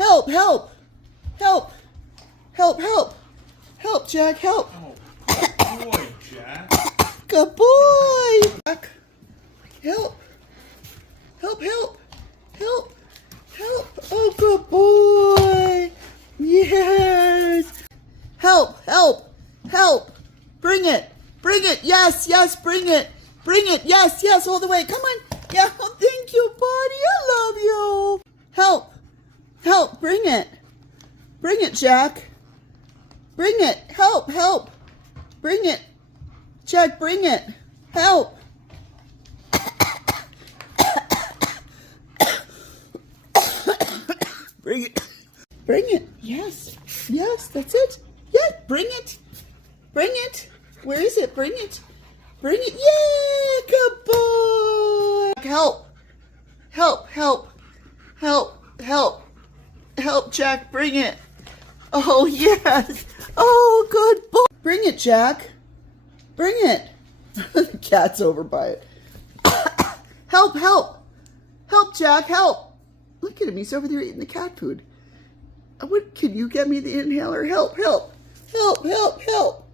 Help, help, help, help, help, help, Jack, help. Oh, good boy, Jack. Good boy. Jack, help, help, help, help, help. Oh, good boy. Yes. Help, help, help. Bring it, bring it. Yes, yes, bring it. Bring it. Yes, yes, all the way. Come on. Yeah, oh, thank you, buddy. I love you. Help. Help. Bring it. Bring it, Jack. Bring it. Help. Help. Bring it. Jack, bring it. Help. Bring it. Bring it. Yes. Yes, that's it. Yes, bring it. Bring it. Where is it? Bring it. Bring it. Yeah, good boy. Help. Help, help, help, help, help, Jack. Bring it. Oh, yes. Oh, good boy. Bring it, Jack. Bring it. The cat's over by it. Help, help. Help, Jack, help. Look at him. He's over there eating the cat food. What, can you get me the inhaler? Help, help, help, help, help.